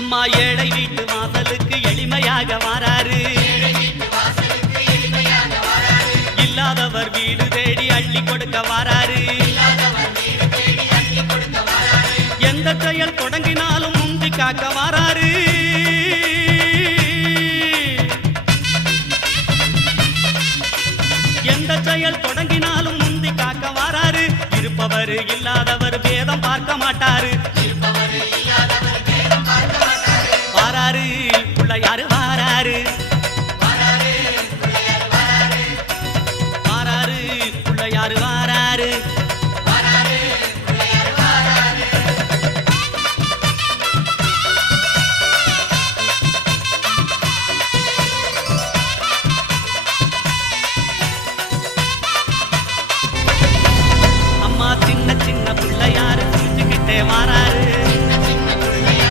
அம்மா ஏழை வீட்டு வாசலுக்கு எளிமையாக வாராரு, இல்லாதவர் வீடு தேடி அள்ளி கொடுக்க வாராரு. எந்த செயல் தொடங்கினாலும் முந்தி காக்க வாராரு. எந்த செயல் தொடங்கினாலும் முந்தி காக்க வாராரு. இருப்பவர் இல்லாதவர் பேதம் பார்க்க மாட்டாரு. வாராரு பிள்ளையாரு